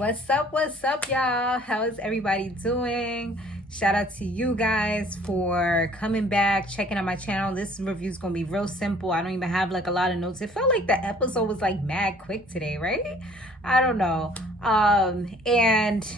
What's up, y'all? How is everybody doing? Shout out to you guys for coming back, checking out my channel. This review is gonna be real simple. I don't even have like a lot of notes. It felt like the episode was like mad quick today, right? I don't know. And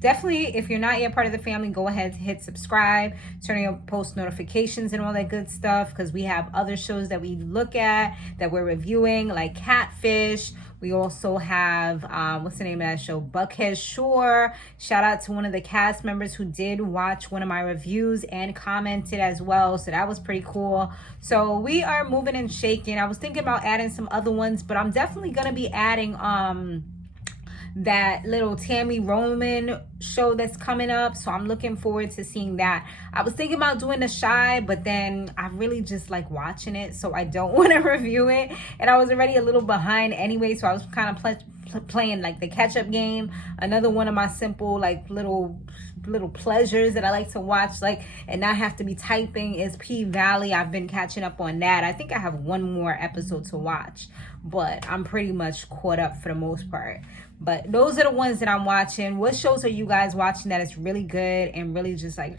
definitely, if you're not yet part of the family, go ahead and hit subscribe, turn on your post notifications and all that good stuff, because we have other shows that we look at, that we're reviewing, like Catfish. We also have, what's the name of that show? Buckhead Shore. Shout out to one of the cast members who did watch one of my reviews and commented as well. So that was pretty cool. So we are moving and shaking. I was thinking about adding some other ones, but I'm definitely going to be adding, that little Tammy Roman show that's coming up, so I'm looking forward to seeing that. I was thinking about doing The Shy, but then I really just like watching it, so I don't want to review it, and I was already a little behind anyway, so I was kind of playing like the catch-up game. Another one of my simple like little pleasures that I like to watch, like, and not have to be typing, is P-Valley. I've been catching up on that. I think I have one more episode to watch, but I'm pretty much caught up for the most part. But those are the ones that I'm watching. What shows are you guys watching that is really good and really just like,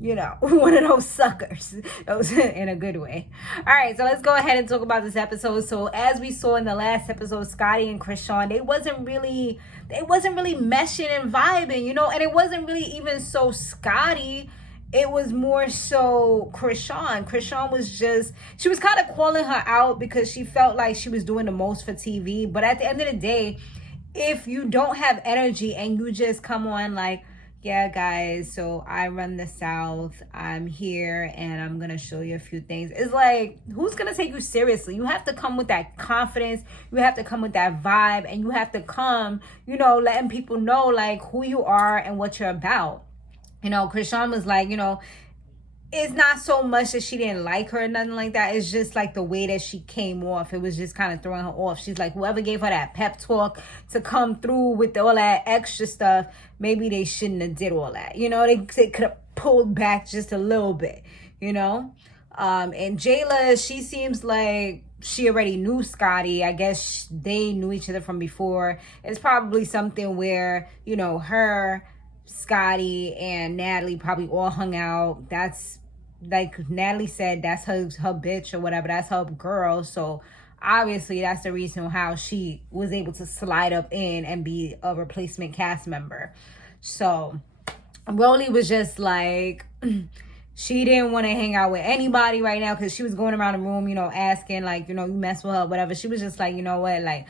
you know, one of those suckers? Those in a good way. All right, so let's go ahead and talk about this episode. So as we saw in the last episode, Scottie and Chrisean, they wasn't really meshing and vibing, you know, and it wasn't really even so Scottie. It was more so Chrisean. Chrisean was just, she was kind of calling her out because she felt like she was doing the most for TV. But at the end of the day, if you don't have energy and you just come on like, yeah, guys, so I run the South, I'm here, and I'm going to show you a few things. It's like, who's going to take you seriously? You have to come with that confidence. You have to come with that vibe. And you have to come, you know, letting people know, like, who you are and what you're about. You know, Chrisean was like, you know, it's not so much that she didn't like her or nothing like that. It's just like the way that she came off. It was just kind of throwing her off. She's like, whoever gave her that pep talk to come through with all that extra stuff, maybe they shouldn't have did all that. You know, they could have pulled back just a little bit, you know. And Jayla, she seems like she already knew Scottie. I guess they knew each other from before. It's probably something where, you know, her, Scottie, and Natalie probably all hung out. That's, like Natalie said, that's her bitch or whatever. That's her girl. So obviously that's the reason how she was able to slide up in and be a replacement cast member. So Rollie was just like, she didn't want to hang out with anybody right now because she was going around the room, you know, asking like, you know, you mess with her, whatever. She was just like, you know what, like,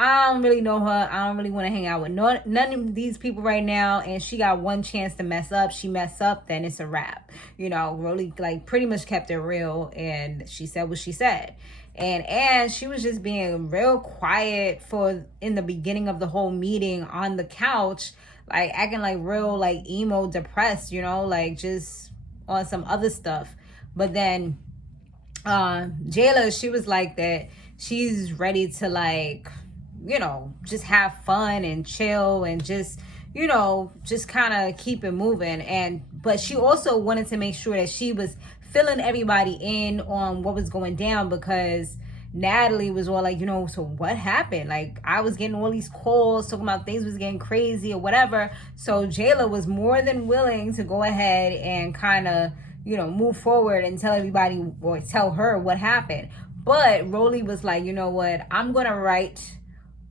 I don't really know her. I don't really want to hang out with none of these people right now. And she got one chance to mess up. She messed up, then it's a wrap. You know, Rollie like pretty much kept it real, and she said what she said. And she was just being real quiet in the beginning of the whole meeting on the couch, like acting like real like emo depressed, you know, like just on some other stuff. But then Jayla, she was like that she's ready to like, you know, just have fun and chill and just, you know, just kind of keep it moving. But she also wanted to make sure that she was filling everybody in on what was going down, because Natalie was all like, you know, so what happened? Like, I was getting all these calls talking about things was getting crazy or whatever. So Jayla was more than willing to go ahead and kind of, you know, move forward and tell everybody or tell her what happened. But Rollie was like, you know what, I'm going to write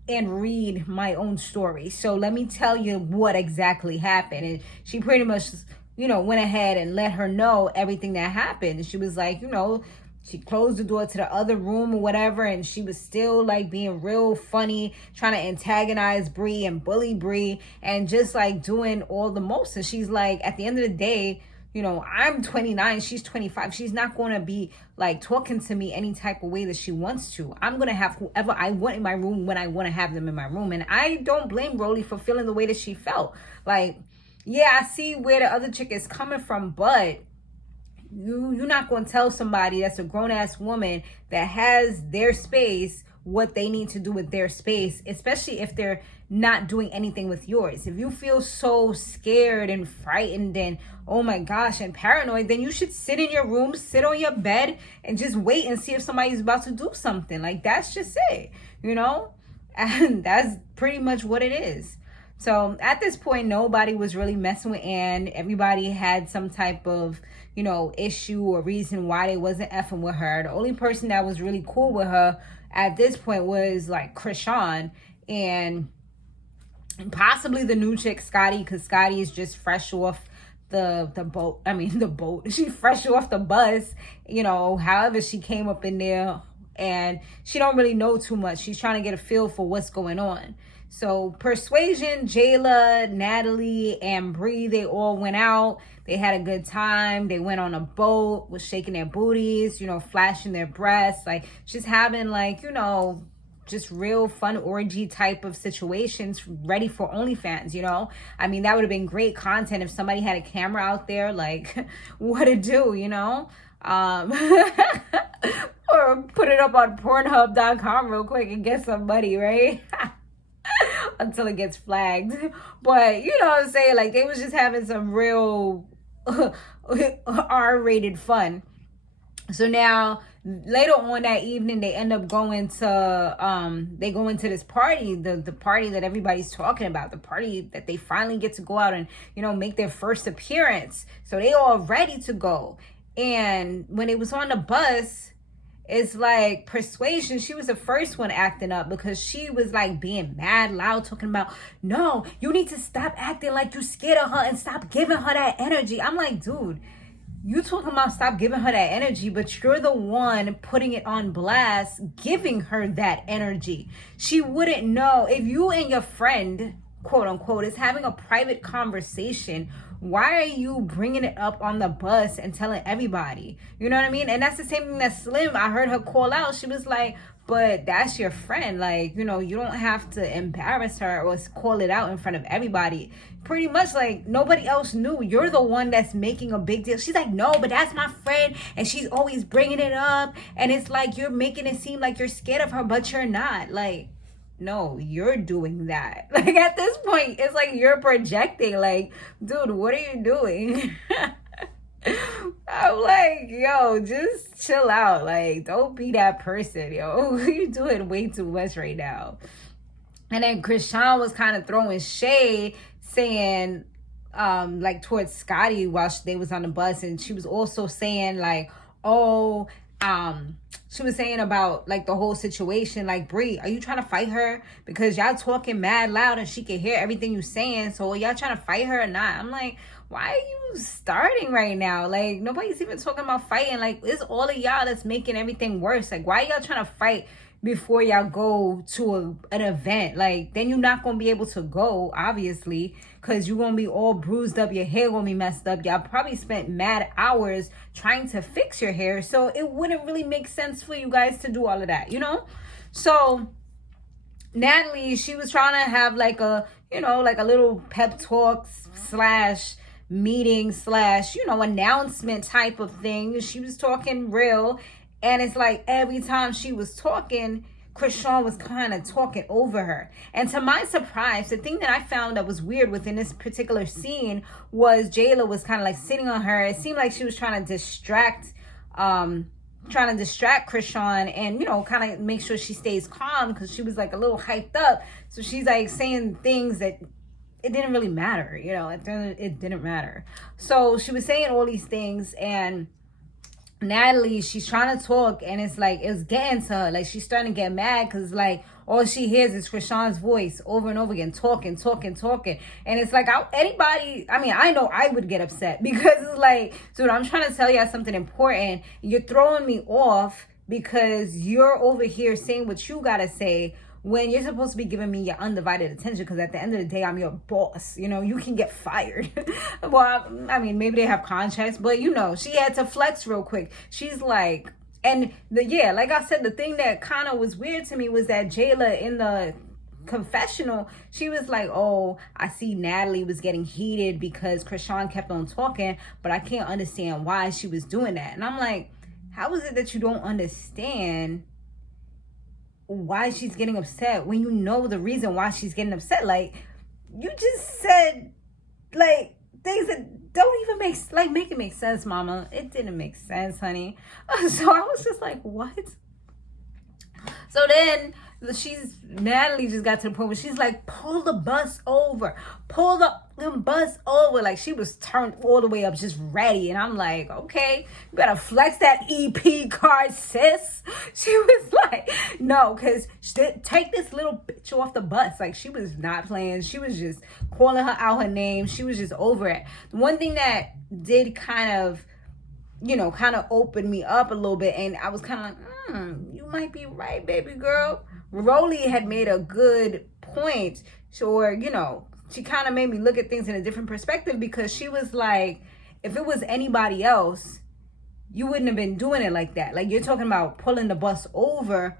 and read my own story. So let me tell you what exactly happened. And she pretty much, you know, went ahead and let her know everything that happened. And she was like, you know, she closed the door to the other room or whatever, and she was still like being real funny, trying to antagonize Bree and bully Bree and just like doing all the most. And she's like, at the end of the day, you know, I'm 29, she's 25. She's not going to be like talking to me any type of way that she wants to. I'm going to have whoever I want in my room when I want to have them in my room. And I don't blame Rollie for feeling the way that she felt. Like, yeah, I see where the other chick is coming from, but you're not going to tell somebody that's a grown-ass woman that has their space what they need to do with their space, especially if they're not doing anything with yours. If you feel so scared and frightened and oh my gosh and paranoid, then you should sit in your room, sit on your bed and just wait and see if somebody's about to do something. Like, that's just it, you know? And that's pretty much what it is. So at this point, nobody was really messing with Ann. Everybody had some type of, you know, issue or reason why they wasn't effing with her. The only person that was really cool with her at this point was like Chrisean and possibly the new chick Scottie, because Scottie is just fresh off the boat. I mean, the boat. She fresh off the bus, you know, however she came up in there, and she don't really know too much. She's trying to get a feel for what's going on. So Persuasion, Jayla, Natalie, and Bree, they all went out. They had a good time. They went on a boat, was shaking their booties, you know, flashing their breasts, like just having like, you know, just real fun orgy type of situations ready for OnlyFans, you know? I mean, that would have been great content if somebody had a camera out there, like, what to do, you know? Or put it up on Pornhub.com real quick and get some money, right? Until it gets flagged. But, you know what I'm saying? Like, they was just having some real R-rated fun. So now, later on that evening, they end up going to, they go into this party, the party that everybody's talking about, the party that they finally get to go out and, you know, make their first appearance. So they all ready to go. And when it was on the bus, it's like Persuasion, she was the first one acting up because she was like being mad loud, talking about, no, you need to stop acting like you scared of her and stop giving her that energy. I'm like, dude, you talking about stop giving her that energy, but you're the one putting it on blast, giving her that energy. She wouldn't know. If you and your friend, quote unquote, is having a private conversation, why are you bringing it up on the bus and telling everybody? You know what I mean? And that's the same thing that Slim, I heard her call out. She was like, but that's your friend. Like, you know, you don't have to embarrass her or call it out in front of everybody. Pretty much like nobody else knew. You're the one that's making a big deal. She's like, no, but that's my friend. And she's always bringing it up. And it's like you're making it seem like you're scared of her, but you're not. Like, no, you're doing that. Like at this point, it's like you're projecting. Like, dude, what are you doing? I'm like, yo, just chill out. Like, don't be that person, yo. You're doing way too much right now. And then Chrisean was kind of throwing shade, saying, like towards Scottie while they was on the bus, and she was also saying like, oh, she was saying about like the whole situation, like, Bree, are you trying to fight her? Because y'all talking mad loud and she can hear everything you saying. So are y'all trying to fight her or not? I'm like, why are you starting right now? Like, nobody's even talking about fighting. Like, it's all of y'all that's making everything worse. Like, why y'all trying to fight before y'all go to an event? Like, then you're not gonna be able to go, obviously, because you're gonna be all bruised up, your hair gonna be messed up. Y'all probably spent mad hours trying to fix your hair, so it wouldn't really make sense for you guys to do all of that, you know? So Natalie, she was trying to have like a, you know, like a little pep talk slash meeting slash, you know, announcement type of thing. She was talking real, and it's like every time she was talking, Chrisean was kind of talking over her. And to my surprise, the thing that I found that was weird within this particular scene was Jayla was kind of like sitting on her. It seemed like she was trying to distract Chrisean and, you know, kind of make sure she stays calm, because she was like a little hyped up. So she's like saying things that it didn't really matter, you know, it didn't matter. So she was saying all these things, and Natalie, she's trying to talk, and it's like it's getting to her. Like, she's starting to get mad because like all she hears is Chrisean's voice over and over again, talking. And it's like, I know I would get upset, because it's like, dude, I'm trying to tell y'all something important. You're throwing me off because you're over here saying what you gotta say, when you're supposed to be giving me your undivided attention, because at the end of the day, I'm your boss. You know, you can get fired. Well, I mean, maybe they have contracts, but, you know, she had to flex real quick. She's like, and like I said, the thing that kind of was weird to me was that Jayla in the confessional, she was like, oh, I see Natalie was getting heated because Chrisean kept on talking, but I can't understand why she was doing that. And I'm like, how is it that you don't understand why she's getting upset when you know the reason why she's getting upset? Like, you just said like things that don't even make it make sense, mama. It didn't make sense, honey. So I was just like, what? So then Natalie just got to the point where she's like, pull the bus over. Pull the bus over. Like, she was turned all the way up, just ready. And I'm like, okay, you better flex that EP card, sis. She was like, no, because take this little bitch off the bus. Like, she was not playing. She was just calling her out her name. She was just over it. The one thing that did kind of opened me up a little bit, and I was kind of like, you might be right, baby girl. Rollie had made a good point. Sure, she kind of made me look at things in a different perspective, because she was like, if it was anybody else, you wouldn't have been doing it like that. Like, you're talking about pulling the bus over,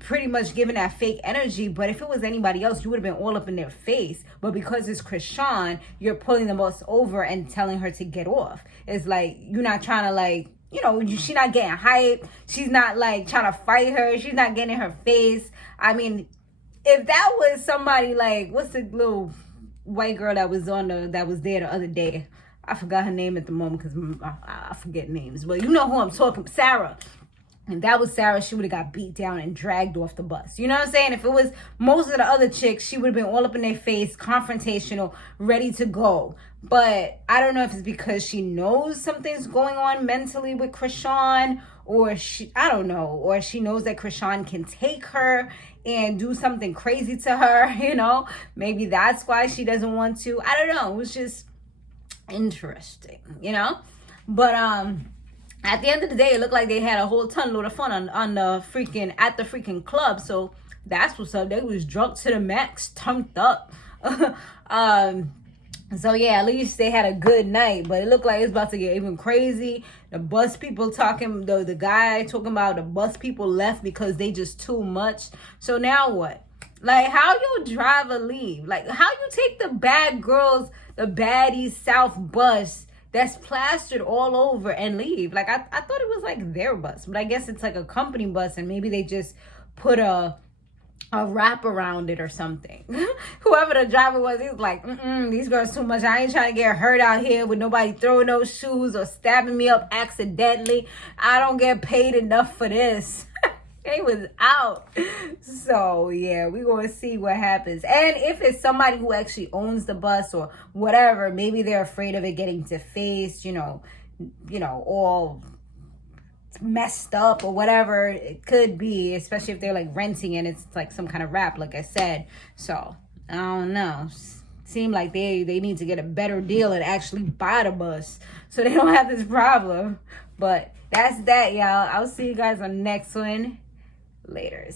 pretty much giving that fake energy. But if it was anybody else, you would have been all up in their face. But because it's Chrisean, you're pulling the bus over and telling her to get off. It's like, you're not trying to, like, she's not getting hyped. She's not, like, trying to fight her. She's not getting in her face. I mean, if that was somebody like, what's the little white girl that was there the other day? I forgot her name at the moment, because I forget names. But you know who I'm talking, Sarah. And that was Sarah, she would have got beat down and dragged off the bus. You know what I'm saying? If it was most of the other chicks, she would have been all up in their face, confrontational, ready to go. But I don't know if it's because she knows something's going on mentally with Chrisean, or I don't know, or she knows that Chrisean can take her and do something crazy to her, Maybe that's why she doesn't want to. I don't know. It was just interesting, But, at the end of the day, it looked like they had a whole ton load of fun at the freaking club. So that's what's up. They was drunk to the max, turned up. So yeah, at least they had a good night. But it looked like it's about to get even crazy. The bus people talking, the guy talking about the bus people left because they just too much. So now what? Like, how your driver leave? Like, how you take the bad girls, the Baddies South bus that's plastered all over and leave? Like, I thought it was like their bus, but I guess it's like a company bus, and maybe they just put a wrap around it or something. Whoever the driver was, he was like, these girls too much. I ain't trying to get hurt out here with nobody throwing those shoes or stabbing me up accidentally. I don't get paid enough for this. They was out. So yeah, we're gonna see what happens. And if it's somebody who actually owns the bus or whatever, maybe they're afraid of it getting defaced, all messed up or whatever it could be, especially if they're like renting and it's like some kind of wrap, like I said. So I don't know. Seem like they need to get a better deal and actually buy the bus so they don't have this problem. But that's that, y'all. I'll see you guys on the next one. Laters.